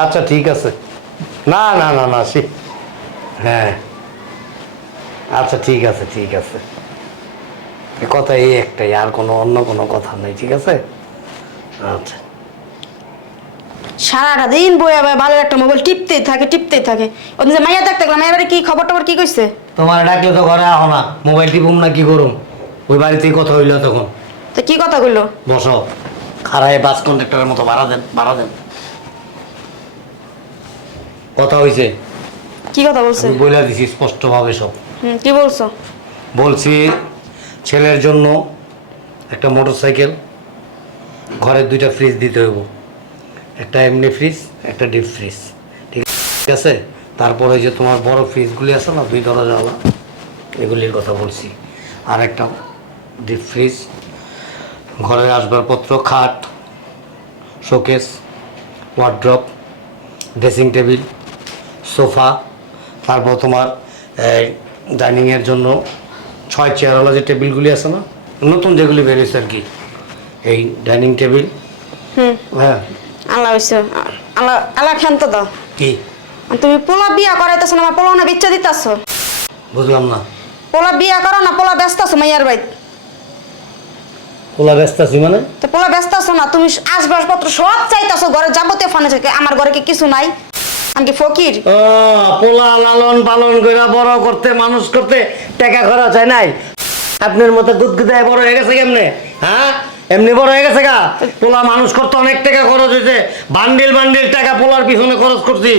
আচ্ছা ঠিক আছে। না না না না সে হ্যাঁ। আচ্ছা ঠিক আছে ঠিক আছে। কথা এই একটাই আর কোনো অন্য কোনো কথা নেই ঠিক আছে? আচ্ছা। সারাটা দিন বয়ে বয়ে ভালো একটা মোবাইল টিপতেই থাকে টিপতেই থাকে। ওদিন মাইয়া দেখতে গেলাম এবারে কি খবর টবর কি কইছে? তোমার ডাকলে তো ঘরে আহো না মোবাইল টিপুম না কি করুম? ওই বাড়িতেই কথা হইল তখন। তো কি কথা কইলো? বসো। খারায় বাস কন্ডাক্টরের মতো ভাড়া দেন ভাড়া দেন। কথা হয়েছে কি কথা বলছে? আমি বলে দিছি স্পষ্টভাবে সব। হুম কি বলছো? বলছি ছেলের জন্য একটা মোটর সাইকেল ঘরের দুইটা ফ্রিজ দিতে হইব। একটা এমনি ফ্রিজ একটা ডিপ ফ্রিজ ঠিক আছে? তারপরে যে তোমার বড় ফ্রিজগুলি আছে না দুই দরজাওয়ালা এগুলির কথা বলছি। আর একটা ডিপ ফ্রিজ ঘরের আসবাবপত্র খাট showcase wardrobe dressing table sofa তারপর তোমার ডাইনিংয়ের জন্য ছয় চেয়ারওয়ালা যে টেবিলগুলি আছে না নতুন যেগুলি বেরিয়েছে আর কি এই ডাইনিং টেবিল। হুম। হ্যাঁ। হইছে। ক্ষান্ত দাও। কি? তুমি পোলা বিয়া করাইতেছো না আমার পোলা না বিচ্ছা দিতেছো। বুঝলাম না। পোলা বিয়া করো না পোলা ব্যস্ত আছো মাইয়ার বাইত খোলা ব্যস্ত আছি মানে? তো পোলা ব্যস্ত আছো না তুমি সব চাইতেছো ঘরে যাবতীয় ফার্নিচার আমার ঘরে কি কিছু নাই? আমি ফকির? ও, পোলা লালন পালন কইরা বড় করতে মানুষ করতে টাকা খরচ হয় নাই। আপনার মতো গুদগুদায় বড় হয়ে গেছে কেমনে? হ্যাঁ? এমনি বড় হয়ে গেছে গা? পোলা মানুষ করতে অনেক টাকা খরচ হয়েছে। বান্ডিল বান্ডিল টাকা পোলার পিছনে খরচ করছি।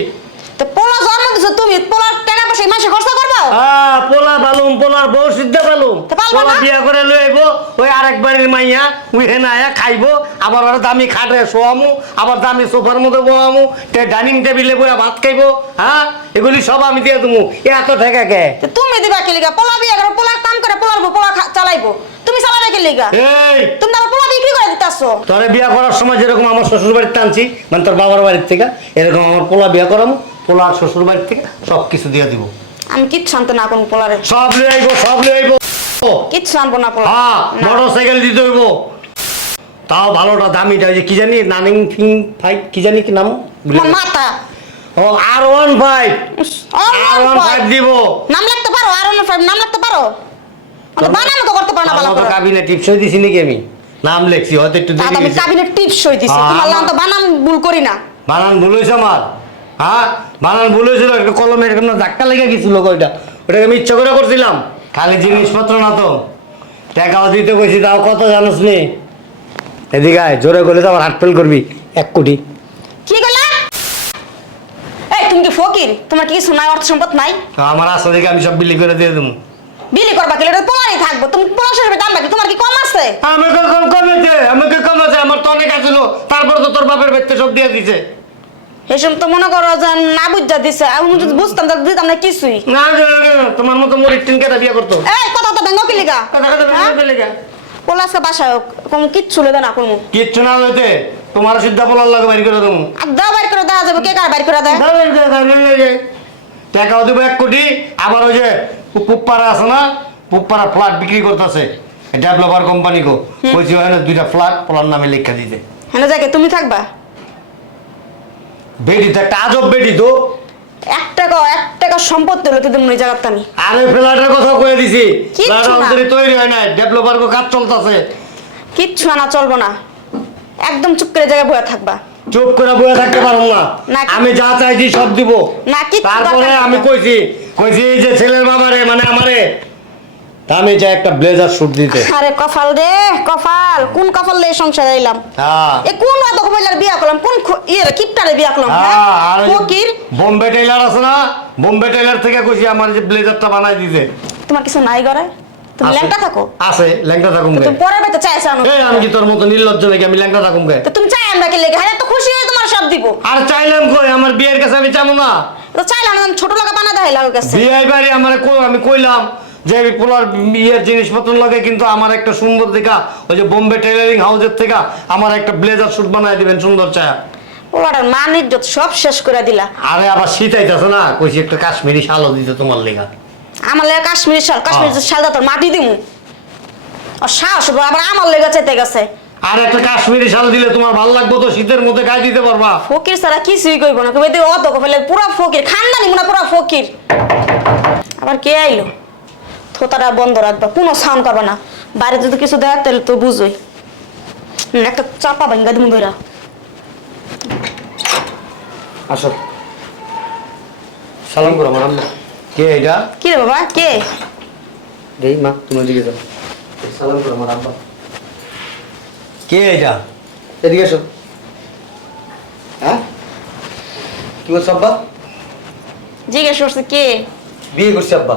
পোলা জন্ম দিছো তুমি পোলার টাকা পয়সা মাসে খরচা করব? আহ, পোলা বালুম পোলার বউ সিদ্ধ বালুম। পোলা বিয়া করে লই আইব ওই আরেক বাড়ির মাইয়া উহে না আয়া খাইবো আবার ওরা দামি খাটে শোয়ামু আবার দামি সোফার মধ্যে বহামু ডাইনিং টেবিলে বইয়া ভাত খাইবো হ্যাঁ? এগুলি সব আমি দিয়ে দেবো এ এত ঠেকা কে? তুমি দিবা কি লিগা? পোলা বিয়া করো পোলা কাম করে পোলার বউ পোলা চালাইবো। তুমি চালাবে কি লিগা? এই! তুমি তো আমার পোলা বিক্রি করে দিতেছো? তোরে বিয়া করার সময় যেরকম আমার শ্বশুর বাড়িতে আনছি মানে তোর বাবার বাড়ির থেকে এরকম আমার পোলা বিয়া করামু। পোলা আর শ্বশুর বাড়ির থেকে সব কিছু দিয়ে দিব। আমি কিচ্ছু আনতে না কোনো পোলারে। সব লিয়ে আইবো সব লিয়ে আইবো। কিচ্ছু আনব না পোলা হ্যাঁ। মোটর সাইকেল দিতে হইব। তাও ভালোটা দামিটা ওই যে কি জানি নানিং ফিং ফাইভ কি জানি কি নাম। মাথা। ও আর ওয়ান ফাইভ আর ওয়ান ফাইভ দিব। নাম লিখতে পারো আর ফাইভ নাম লিখতে পারো? বানানো তো করতে পারো না ভালো করে। কাবিনে টিপসই দিছি নাকি আমি? নাম লেখছি হয়তো একটু দেরি আমি। কাবিনের টিপস দিছি। হ্যাঁ, তোমার আমার- তো বানান ভুল করি না। বানান ভুল হয়েছে আমার। হ্যাঁ বানান ভুল হয়েছিল একটা কলমের এরকম না ধাক্কা লেগে গেছিল ওইটা ওটাকে আমি ইচ্ছা করে করছিলাম। খালি জিনিসপত্র না তো। টাকাও দিতে কইছি তাও কত জানোস নি। এদিকে আয় জোরে করলে তো আমার হাট ফেল করবি এক কোটি। কি করলা এই তুমি কি ফকির? তোমার কি নাই অর্থ সম্পদ নাই আমার আসা দেখে আমি সব বিলি করে দিয়ে দেবো। বিলি করবা কি? এটা পোলারই থাকব। তুমি পোলার শেষে দাম বাকি তোমার কি কম আছে? আমাকে কম কমেছে আমাকে কমেছে আমার তো অনেক আছিল। তারপর তো তোর বাপের বেচতে সব দিয়ে দিছে। এসব তো মনে করো যে না বুঝা দিছে। আমি যদি বুঝতাম তাহলে দিতাম না কিছুই। না না, না, না, তোমার মতো মরিক টিন কেটা বিয়ে করতো। এই কথা তো ভেঙ্গ কি লিগা? কথা কথা হ্যাঁ? বেরিয়ে ফেলে গা। পোলা আজকে বাসায় হোক কোনো কিচ্ছু লেদে না কোনো। কিচ্ছু না হইতে তোমার সিদ্ধা পোলার লাগে বাইর করে দেবো। আর দাও বাইর করে দেওয়া যাবে কে কার বাইর করে দেয়? টাকাও দেবো এক কোটি আবার ওই যে পুপ্পারা আছে না পুপ্পারা ফ্ল্যাট বিক্রি করতেছে। ডেভেলপার কোম্পানি গো কইছি হয় না দুইটা ফ্ল্যাট পোলার নামে লেখা দিতে। হ্যাঁ যাকে তুমি থাকবা? বেডি তো একটা আজব বেডি তো। এক টাকা এক টাকা হলো তোদের মনে জায়গাতে আমি। আরে ফ্ল্যাটের কথা কয়ে দিছি। কিচ্ছু ফ্ল্যাট না। অলরেডি তৈরি হয় না ডেভেলপার কো কাজ চলতেছে। কিচ্ছু আনা চলবো না। একদম চুপ করে জায়গায় বয়ে থাকবা। চুপ করে বসে থাকতে পারব না। না, আমি যা চাইছি সব দিব। না, কি তারপরে আমি কইছি কইছি যে ছেলের বাবারে মানে আমারে তা আমি একটা ব্লেজার শুট দিতে। আরে কপাল রে কপাল। কোন কপাল সংসার আইলাম? হ্যাঁ। এ কোন অত কপালের বিয়া করলাম? কোন ইয়ে কিপটারে বিয়া করলাম হ্যাঁ, আর ওই যে ফকির। বোম্বে টেইলার আছে না? বোম্বে টেইলার থেকে কইছি আমার যে ব্লেজারটা বানাই দিতে। তোমার কিছু নাই করে তুমি ল্যাংটা থাকো? আছে ল্যাংটা থাকুম গে। তুমি পরের বেতে চাইছো আনো এই আমি কি তোর মতো নির্লজ্জ নাকি? আমি ল্যাংটা থাকুম গে। তো তুমি চাই আমরা কি লেগে? হ্যাঁ তো খুশি হয়ে তোমার সব দিব। আর চাইলাম কই? আমার বিয়ের কাছে আমি চাবো না। তো চাইলাম ছোট লাগা বানা দেয় লাগো গেছে। বিয়ে বাড়ি আমার আমি কইলাম যে পোলার বিয়ের জিনিসপত্র লাগে কিন্তু আমার একটা সুন্দর দেখা ওই যে বোম্বে টেলারিং হাউসের থেকে আমার একটা ব্লেজার স্যুট বানাই দিবেন সুন্দর চায়া ওলার মান ইজ্জত সব শেষ করে দিলা। আরে আবার শীত না কইছি একটা কাশ্মীরি শালও দিতে তোমার লেগা। আমার লেগে কাশ্মীরি শাল কাশ্মীরি শাল তোর মাটি দিমু। আর সাহস বড়, আবার আমার লেগে চাইতে গেছে। আর একটা কাশ্মীরি শাল দিলে তোমার ভালো লাগবে তো শীতের মধ্যে গায়ে দিতে পারবা? ফকির ছাড়া কিছুই কইব না কবে অত ফেলে পুরা ফকির খানদানি মনে পুরা ফকির। আবার কে আইলো? থোতাটা বন্ধ রাখবা কোনো সাউন্ড করবে না। বাইরে যদি কিছু দেয় তাহলে তো বুঝোই। একটা চাপা ভাঙ্গা দিমু ধরা আসো। সালাম করো আমার আম্মা। কে এটা? কি রে বাবা কে? এই মা তোমার দিকে যাও। সালাম করো আমার কে এটা? এদিকে এসো। হ্যাঁ? কি বলছো আব্বা? জিজ্ঞেস করছে কে? বিয়ে করছে আব্বা।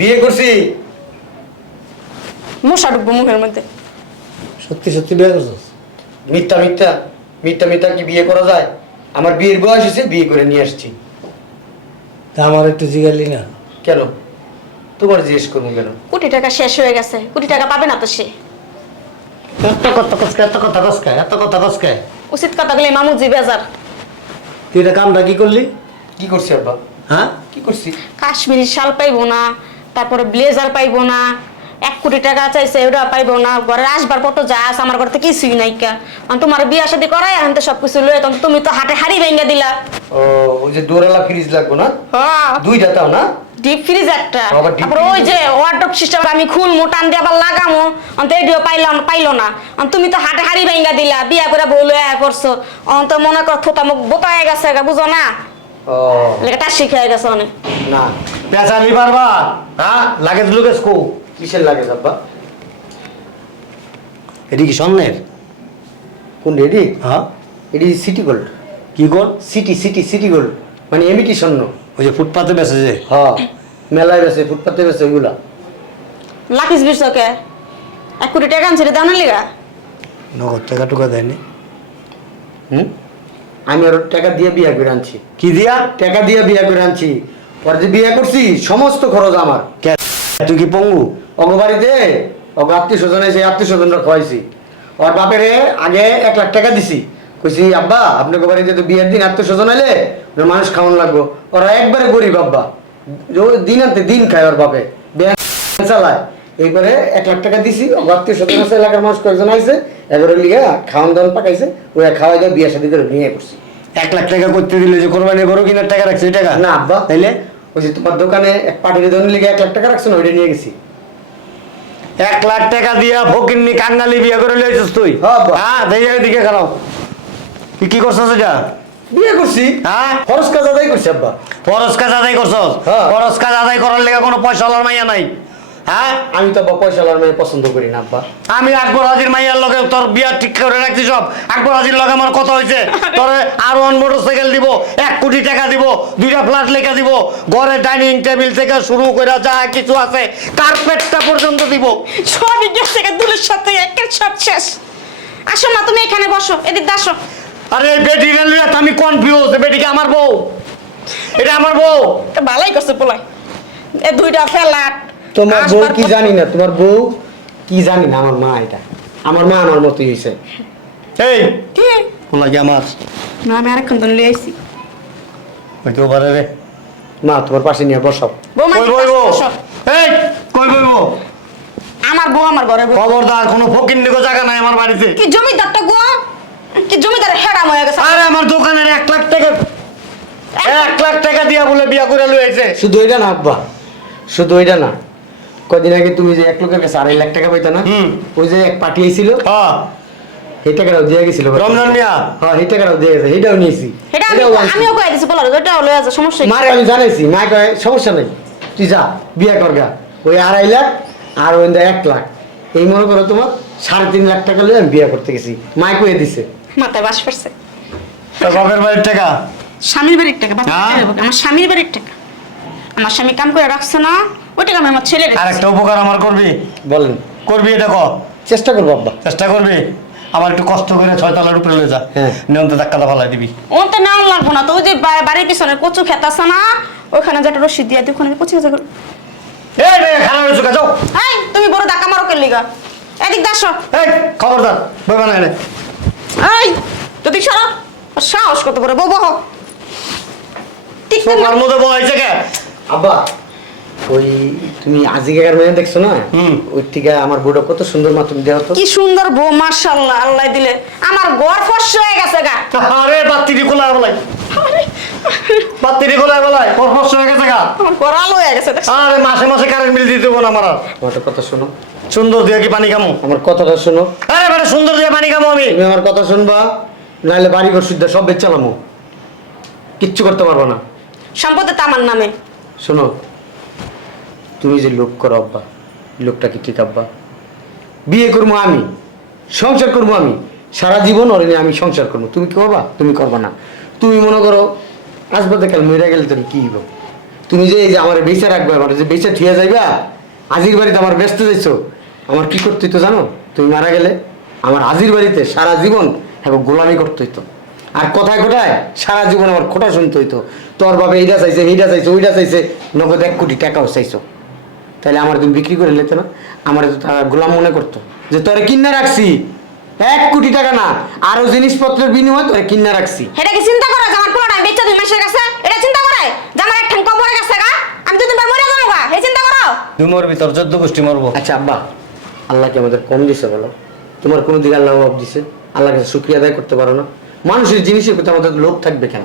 বিয়ে করছি। মশা ঢুকবো মুখের মধ্যে। সত্যি সত্যি বিয়ে করছ মিথ্যা মিথ্যা মিথ্যা মিথ্যা কি বিয়ে করা যায়? আমার বিয়ের বয়স হয়েছে বিয়ে করে নিয়ে আসছি। তা আমার একটু জিগালি না। কেন? তোমার জিজ্ঞেস করব কেন? কোটি টাকা শেষ হয়ে গেছে কোটি টাকা পাবে না তো সে। এত কথা কসকা এত কথা কসকা এত কথা কসকা উচিত কথা বলে মামুজি বেজার। তুই এটা কামটা কি করলি? কি করছি আব্বা? হ্যাঁ? কি করছি? কাশ্মীরি শাল পাইবো না তারপরে ব্লেজার পাইবো না এক কোটি টাকা চাইছে ওটা পাইবো না ঘরে আসবার কত যা আছে আমার ঘরে তো কিছুই নাই কা। তোমার বিয়া শাদি করাই এখন তো সবকিছু লয়ে তখন তুমি তো হাটে হাড়ি ভেঙে দিলা। ও ওই যে দোরালা ফ্রিজ লাগবো না? হ্যাঁ। দুইটা তাও না? ডিপ ফ্রিজ একটা। তারপর ওই যে ওয়ার্ডরোব সিস্টেম আমি খুল মোটান দিয়ে আবার লাগামো অন্ত এডিও পাইলাম পাইলো না তুমি তো হাটে হাড়ি ভেঙে দিলা বিয়া করে বউ লয়ে করছ। অন্ত মনে কর থোতা মুখ বোতায় গেছে বুঝো না? ও। তার শিখে গেছে অনেক। না। পেঁচালি পারবা? হ্যাঁ? লাগে লুকেস কো। কিসের আব্বা? এটি কি স্বর্ণের? কোন রেডি হ্যাঁ। এটি সিটি গোল্ড। কি কর সিটি সিটি সিটি গোল্ড। মানে এমিটি স্বর্ণ। ওই যে ফুটপাতে বেসে যে? হ্যাঁ। মেলায় বেছে ফুটপাতে বেছে ওইগুলা। লাখিস বিশ্বকে এক কোটি টাকা আনছে লিগা। নগদ টাকা টুকা দেয়নি। হুম? আমি ওর টাকা দিয়ে বিয়ে করে আনছি। কি দিয়া? টাকা দিয়ে বিয়ে করে আনছি। পরে যে বিয়ে করছি সমস্ত খরচ আমার। তুই কি পঙ্গু? অগ বাড়িতে? অগ আত্মীয় স্বজন এসে আত্মীয় স্বজনরা খাওয়াইছি ওর বাপেরে আগে এক লাখ টাকা দিছি। কইছি আব্বা আপনাকে বাড়িতে তো বিয়ের দিন আত্মীয় স্বজন এলে মানুষ খাওয়ান লাগবো। ওরা একবারে গরিব আব্বা। দিন আনতে দিন খায় ওর বাপে। ব্যাংক চালায়। এইবারে এক লাখ টাকা দিছি। আত্মীয় স্বজন আছে এলাকার মানুষ কয়েকজন আইছে। এবারে লিগা খাওয়ান দাওয়ান পাকাইছে। ওই খাওয়াই দিয়ে বিয়ে শাদি করে নিয়ে করছি। এক লাখ টাকা করতে দিলে যে কোরবানি গরু কিনার টাকা রাখছে টাকা? না আব্বা। তাইলে? ওই যে তোমার দোকানে এক পাটির ধরনের লিগে এক লাখ টাকা রাখছো না ওইটা নিয়ে গেছি। এক লাখ টাকা দিয়া ফকিন্নি কাঙ্গালি বিয়ে করে লইছিস তুই? হ্যাঁ, বাহ। হ্যাঁ দিকে খারাপ। তুই কি করছিস এটা? বিয়ে করছি। হ্যাঁ খরচ কাজ আদায় করছি আব্বা। ফরজ কাজ আদায় করছস। ফরজ কাজ আদায় করার লেগে কোনো পয়সা আলার মাইয়া নাই। হ্যাঁ? আমি তো আব্বা পয়সা লার মেয়ে পছন্দ করি না আব্বা। আমি আকবর হাজির মাইয়ার লগে তোর বিয়া ঠিক করে রাখছি সব। আকবর হাজির লগে আমার কথা হয়েছে। তোর আর ওয়ান মোটরসাইকেল দিব এক কোটি টাকা দিব দুইটা ফ্ল্যাট লেখা দিব ঘরে ডাইনিং টেবিল থেকে শুরু করে যা কিছু আছে কার্পেটটা পর্যন্ত দিব। সবই গেছে দুলের সাথে একের সব শেষ। আসো না তুমি এখানে বসো এদিক দিয়ে আসো। আরে এই বেটি রেলিয়া আমি কনফিউজ বেটিকে আমার বউ? এটা আমার বউ? ভালোই করছে পোলাই এ দুইটা ফেলাট তোমার বউ কি জানি না? তোমার বউ কি জানি না? আমার মা এটা। আমার মা আমার মতোই হয়েছে এই! কি? লাগে আমার? না আমি আরেকক্ষণ তো লিয়ে আইছি। হইতেও পারে রে। মা তোমার পাশে নিয়ে বসাও বৌমা কই কি বইবো? এই কই বইবো? আমার বউ আমার ঘরে বউ। খবরদার কোনো ফকির নিগো জায়গা নাই আমার বাড়িতে। কি জমিদারটা গো কি জমিদার হেডাম হয়ে গেছে? আরে আমার দোকানের এক লাখ টাকা এক লাখ টাকা দিয়া বলে বিয়া করে লইছে শুধু ওইটা না আব্বা। শুধু ওইটা না। কদিন আগে তুমি যে এক লোকের কাছে আড়াই লাখ টাকা পাইতা না ওই যে এক পার্টি আইছিল। হ্যাঁ টাকাটাও দিয়ে গেছিল রমজান মিয়া। হ্যাঁ সেই টাকাটাও দিয়ে গেছে সেইটাও নিয়েছি। এটা আমি এটাও আনছি। আমিও কয়ে দিছি বলার ওটা হলো আছে সমস্যা মারে আমি জানাইছি মা কয় সমস্যা নেই। তুই যা বিয়ে করগা ওই আড়াই লাখ আর ওই এক লাখ। এই মনে করো তোমার সাড়ে তিন লাখ টাকা লয়ে আমি বিয়ে করতে গেছি। কয়ে দিছে। মাথায় বাস পড়ছে। তোর বাপের বাড়ির টাকা? স্বামীর বাড়ির টাকা হ্যাঁ? আমার স্বামীর বাড়ির টাকা। আমার স্বামী কাম করে রাখছে না ওই টাকা আমি আমার ছেলে আর একটা উপকার আমার করবি? বলেন। করবি এটা ক? চেষ্টা করব আব্বা। চেষ্টা করবি? আমার একটু কষ্ট করে ছয় তলার উপরে লয়ে যা। হ্যাঁ। নিয়ন্ত্রণ ধাক্কাটা ফালাই দিবি। ও তো নাও লাগবো না তো ওই যে বা- বাড়ির পিছনে কচু খেত আছে না ওখানে যেটা রশি দিয়ে দিই ওখানে কচু খেতে এই রে খানা রয়েছে যাও। এই তুমি বড় ধাক্কা মারো কে লিগা? এদিক দিয়ে আসো। এই খবরদার বই বানায় রে এই যদি সরো ওর সাহস কত করে বউ বহ। ঠিক সোফার মধ্যে কে? আব্বা ওই তুমি আজিকার মেয়ে দেখছ না? হুম। ওই থেকে আমার বউটা কত সুন্দর মা তুমি দেখো কি সুন্দর বউ মার্শাল্লাহ আল্লাহ দিলে। আমার ঘর ফর্স হয়ে গেছে গা। আরে বাত্তিটি খোলা বলাই কষ্ট হয়ে গেছে গা। আমার ঘর আলো হয়ে গেছে? আরে মাসে মাসে কারেন্ট বিল দিতে দেবো না আমার কথা শোনো। সুন্দর দিয়ে কি পানি খামো? আমার কথাটা শোনো। আরে মানে সুন্দর দিয়ে পানি খামো আমি। তুমি আমার কথা শুনবা নাহলে বাড়ি ঘর শুদ্ধ সব বেচ চালামো। কিচ্ছু করতে পারব না। সম্পত্তি তো আমার নামে। শোনো তুমি যে লোক করো আব্বা লোকটাকে ঠিক আব্বা? বিয়ে করব আমি, সংসার করব আমি, সারা জীবন ওর নিয়ে আমি সংসার করব। তুমি কি করবা? তুমি করবা না। তুমি মনে করো আসবাদে কাল মরে গেলে তুমি কি হইব? তুমি যে এই যে আমার বেঁচে রাখবে, আমার যে বেঁচে থিয়া যাইবা, আজির বাড়িতে আমার ব্যস্ত যাইছো, আমার কি করতে হইতো জানো? তুমি মারা গেলে আমার হাজির বাড়িতে সারা জীবন হ্যাঁ গোলামি করতে হইতো। আর কোথায় কোথায় সারা জীবন আমার খোটা শুনতে হইতো। তোর বাবা এইটা চাইছে এইটা চাইছে ওইটা চাইছে, নগদ এক কোটি টাকাও চাইছো। তাহলে আমার তুমি বিক্রি করে নিতে না আমার তো তারা গোলাম মনে করতো যে তোরে কিনা রাখছি। এক কোটি টাকা না আরও জিনিসপত্রের বিনিময়ে তোরে কিনা রাখছি। এটা কি চিন্তা করে আমার পোলাটা আমি বেচা দুই মাসের কাছে? এটা চিন্তা করে যে আমার এক ঠ্যাং কবরে গেছে গা? আমি দুদিন পর মরে যাব গা। এই চিন্তা করো। তুই মরবি তোর চোদ্দ গোষ্ঠী মরবো। আচ্ছা আব্বা আল্লাহকে আমাদের কম দিছে বলো? তোমার কোনো দিকে আল্লাহ অভাব দিছে? আল্লাহর কাছে শুক্রিয়া আদায় করতে পারো না। মানুষের জিনিসের প্রতি আমাদের লোভ থাকবে কেন?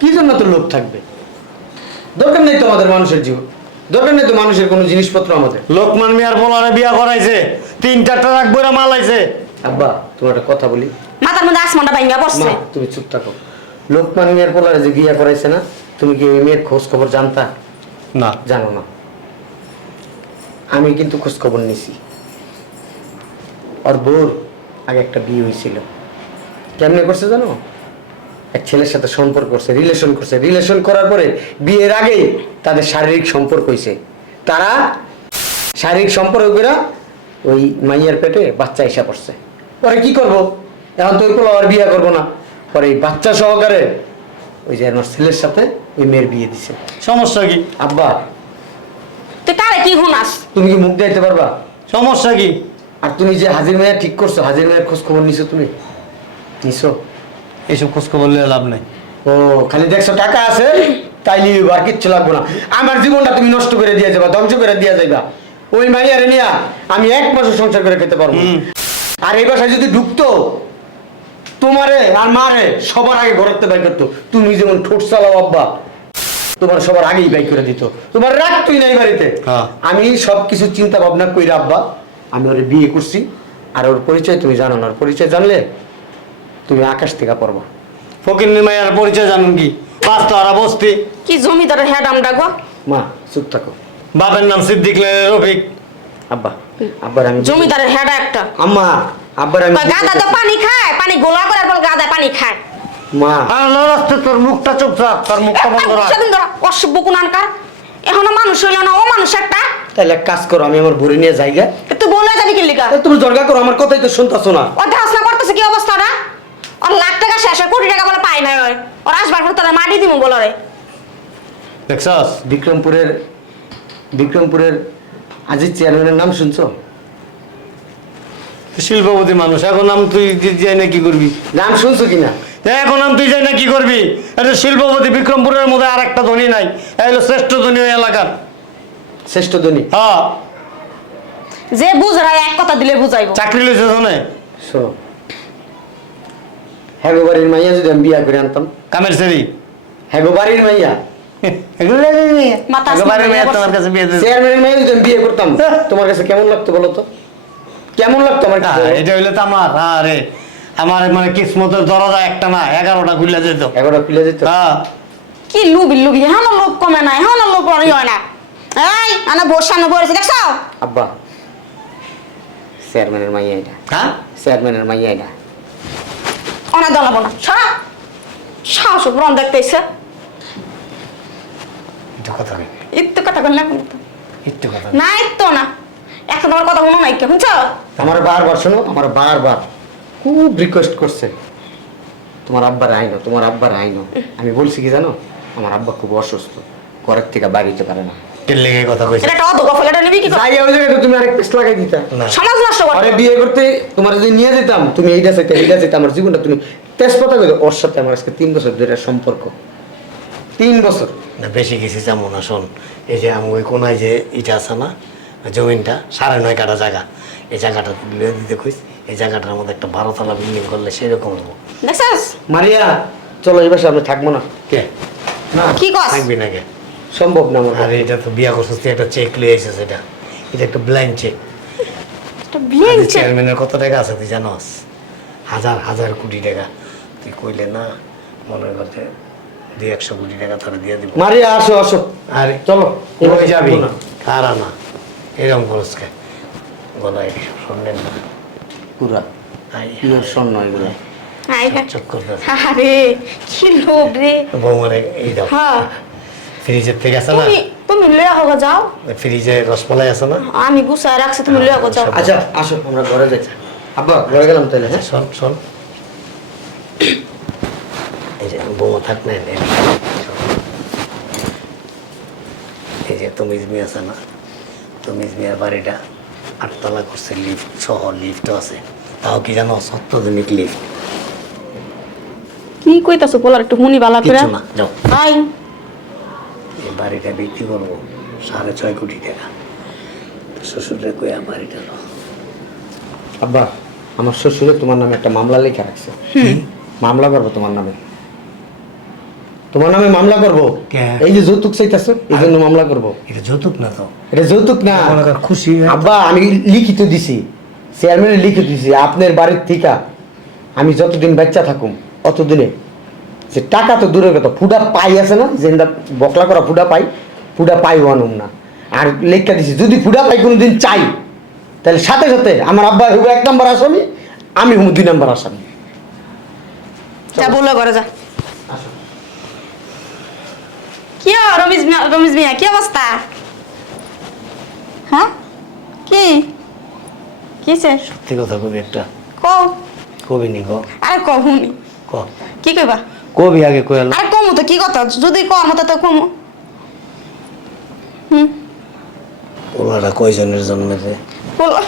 কি জন্য তো লোভ থাকবে? দরকার নেই তো আমাদের মানুষের জীবন। দরকার নেই তো মানুষের কোনো জিনিসপত্র আমাদের। লোকমান মিয়ার পোলারে বিয়া করাইছে তিন চারটা রাখ বইরা মালাইছে। আব্বা তোমার একটা কথা বলি। মাথার মধ্যে আসমানটা পড়ছে মা তুমি চুপ থাকো। লোকমান মেয়ের পোলারে যে বিয়ে করাইছে না তুমি কি ওই মেয়ের খোঁজ খবর জানতা? না। জানো না। আমি কিন্তু খোঁজ খবর নিছি। ওর বোর আগে একটা বিয়ে হয়েছিল। কেমনে করছে জানো? এক ছেলের সাথে সম্পর্ক করছে রিলেশন করছে। রিলেশন করার পরে বিয়ের আগেই তাদের শারীরিক সম্পর্ক হয়েছে তারা শারীরিক সম্পর্ক ওই মাইয়ার পেটে বাচ্চা এসে পড়ছে। পরে কি করব? এখন তো ওই আর বিয়ে করব না। পরে এই বাচ্চা সহকারে ওই যে আমার ছেলের সাথে ওই মেয়ের বিয়ে দিছে। সমস্যা কি? আব্বা তুই কারে কি হুনাস তুমি কি মুখ দিতে পারবা? সমস্যা কি? আর তুমি যে হাজির মেয়ে ঠিক করছ হাজির মেয়ের খোঁজ খবর নিছো তুমি? নিছো। এইসব খোঁজ খবর নিয়ে লাভ নাই। ও খালি দেখছ টাকা আছে তাইলে আর কিচ্ছু লাগবো না। আমার জীবনটা তুমি নষ্ট করে দিয়ে যাবা ধ্বংস করে দিয়ে যাইবা। ওই মাইয়ারে নিয়া আমি এক মাসের সংসার করে খেতে পারব আর এই বাসায় যদি ঢুকতো তোমারে আর মারে সবার আগে ঘরতে বাই করতো। তুমি যেমন ঠোঁট চালাও আব্বা তোমার সবার আগেই বাই করে দিত। তোমার রাখতোই নাই বাড়িতে। হ্যাঁ। আমি সব কিছু চিন্তা ভাবনা কইরা আব্বা আমি ওর বিয়ে করছি। আর ওর পরিচয় তুমি জানো না ওর পরিচয় জানলে তুমি আকাশ থেকে পড়বা। ফকির মায়ের পরিচয় জানেন কি? পাঁচটা হারা বস্তি। কি জমিদারের হেড আমরা গো? মা চুপ থাকো। বাপের নাম সিদ্দিক রফিক। আব্বা আব্বার আমি জমিদারের হেড একটা। আম্মা আব্বার আমি গাদা তো পানি খায় পানি গোলা করার পর গাদা পানি খায়। মা। তোর মুখটা চুপ থাক তোর মুখটা বন্ধ রাখ। সেদিন ধরা অসভ্য কুনানকার এখনও মানুষ হইল না ও মানুষ একটা। তাহলে কাজ করো আমি আমার ভরে নিয়ে যাইগা। তুই বলে যাবি কি লিগা? তুমি জর্গা করো আমার কথাই তো শুনতাছো না। ও ধাসনা করতেছে কি অবস্থা ওরা লাখ টাকা শেষ হয় কোটি টাকা বলে পাই না ওর ওর আসবার পর তারা মাটি দিব বলে রে। দেখছস বিক্রমপুরের বিক্রমপুরের আজিজ চেয়ারম্যানের নাম শুনছো? শিল্পপতি মানুষ এখন নাম তুই যে- যাই না কি করবি? নাম শুনছো কিনা? এখন নাম তুই যাই না কি করবি? এটা শিল্পপতি বিক্রমপুরের মধ্যে আর একটা ধনী নাই এই হলো শ্রেষ্ঠ ধনী ওই এলাকার। শ্রেষ্ঠ ধনী? হ্যাঁ। যে বুঝরা এক কথা দিলে বুঝাইবো। চাকরি লইছে ধনে শোনো হ্যাগো বাড়ির মাইয়া যদি আমি বিয়া করে আনতাম। কামের সেরি হ্যাগো বাড়ির মাইয়া তোমার কাছে কেমন লাগতো বলো তো? কেমন লাগতো আমার এটা হইলে তো আমার আরে আমার মানে কিসমতের দরজা একটা না এগারোটা খুলে যেত। এগারো খুলে যেত? হ্যাঁ। কি লুবি লুবি হ্যাঁ লোক কমে নাই হ্যাঁ লোক কমে হয় না। এই আনা বোর পড়েছে দেখছ? আব্বা চেয়ারম্যানের মাইয়া এটা। হ্যাঁ? চেয়ারম্যানের মাইয়া এটা। অনা দলাবো না সারা। সাহস ব্রণ দেখতেছে। একটু কথা ইত্য কথা বল না কথা? ইত্য না। এখন তোমার কথা শুনো নাই কে শুনছো? আমার বারবার শোনো আমার বারবার খুব রিকোয়েস্ট করছে। তোমার আব্বার আইনো তোমার আব্বার আইনো। আমি বলছি কি জানো? আমার আব্বা খুব অসুস্থ। ঘরের থেকে যেতে পারে না। কে লেগে কথা কইছে? এটা একটা অধ গফল নিবি কি করে? যাই ওই জায়গায় তুমি আরেক পেস লাগাই দিতা। সমাজ নষ্ট আরে বিয়ে করতে তোমার যদি নিয়ে যেতাম তুমি এইটা চাইতে এইটা চাইতে আমার জীবনটা তুমি তেজপাতা ওর সাথে আমার আজকে তিন বছর ধরে সম্পর্ক। তিন বছর। না বেশি কিছু যেমন না শোন। এই যে আমি ওই কোনায় যে ইটা আছে না জমিনটা সাড়ে নয় কাটা জায়গা। এই জায়গাটা তুলে দিতে কইস এই জায়গাটার মধ্যে একটা বারো বারোতলা বিল্ডিং করলে সেরকম হব। মারিয়া চলো এই বাসা আমরা থাকব না। কে? না। কি থাকবি না কে? সম্ভব না আমার। আরে এটা তো বিয়া করছিস তুই একটা চেক লিয়ে এসেছিস এটা। এটা একটা ব্ল্যাঙ্ক চেক একটা ব্ল্যাঙ্ক চেক চেয়ারম্যানের কত টাকা আছে তুই জানোস? হাজার হাজার কোটি টাকা। তুই কইলে না মনে করতে দুই একশো কোটি টাকা তোরা দিয়ে দিব। মারিয়া আসো আসো। আরে চলো বাসায় যাবি? থাকব না। এরকম খরচকে গলায় শুনলেন না। পুরা। আই পিওর স্বর্ণ এগুলো। আই চক করতে আরে কি লোভ রে। বৌমারে এই দাও। হ্যাঁ। ফ্রিজের থেকে আছে না? তুমি তুমি লয়ে হোক যাও। ফ্রিজে রসমালাই আছে না? আমি গুছায় রাখছি তুমি লয়ে হোক যাও। আচ্ছা আসো আমরা ঘরে যাই। আব্বা ঘরে গেলাম তাহলে হ্যাঁ? শোন শোন এই যে বৌমা থাক না এই যে, তুমি মিয়া আছে না তুমি মিয়ার বাড়িটা আটতলা করছে লিফট সহ লিফটও আছে। তাও কি জানো সত্যজনিক লিফট কি কইতাছো পোলার একটু হুনি বালা করে। কিছু না যাও। বাড়িটা বিক্রি করব সাড়ে ছয় কোটি টাকা। তো শ্বশুরে কইয়া বাড়িটা লো আব্বা আমার শ্বশুরে তোমার নামে একটা মামলা লেখা রাখছে। মামলা করব তোমার নামে? তোমার নামে মামলা করব? কে? এই যে যৌতুক চাইতেছো এই জন্য মামলা করব। এটা যৌতুক না তো। এটা যৌতুক না। খুশি আব্বা আমি লিখিত দিছি। চেয়ারম্যানে লিখিত দিছি। আপনার বাড়ির থেকে আমি যতদিন বাচ্চা থাকুম অতদিনে যে টাকা তো দূরের কথা ফুডা পাই আছে না? যে বকলা করা ফুডা পাই ফুডা পাই আনুম না। আর লেখা দিছি যদি ফুডা পাই কোনোদিন চাই তাহলে সাথে সাথে আমার আব্বা হইব এক নম্বর আসামি আমি হব দুই নম্বর আসামি। যা বলে ঘরে যা। কি মিয়া কি অবস্থা? হ্যাঁ? কি? কিসে সত্যি কথা কবি একটা। কও। কবি নি ক আরে কও হুনি ক? কি কইবা? কবি আগে কইল। আরে কমু তো কি কথা? যদি কম মতো তো কমু। হুম? ওনারা কয়জনের জন্মেছে? বলো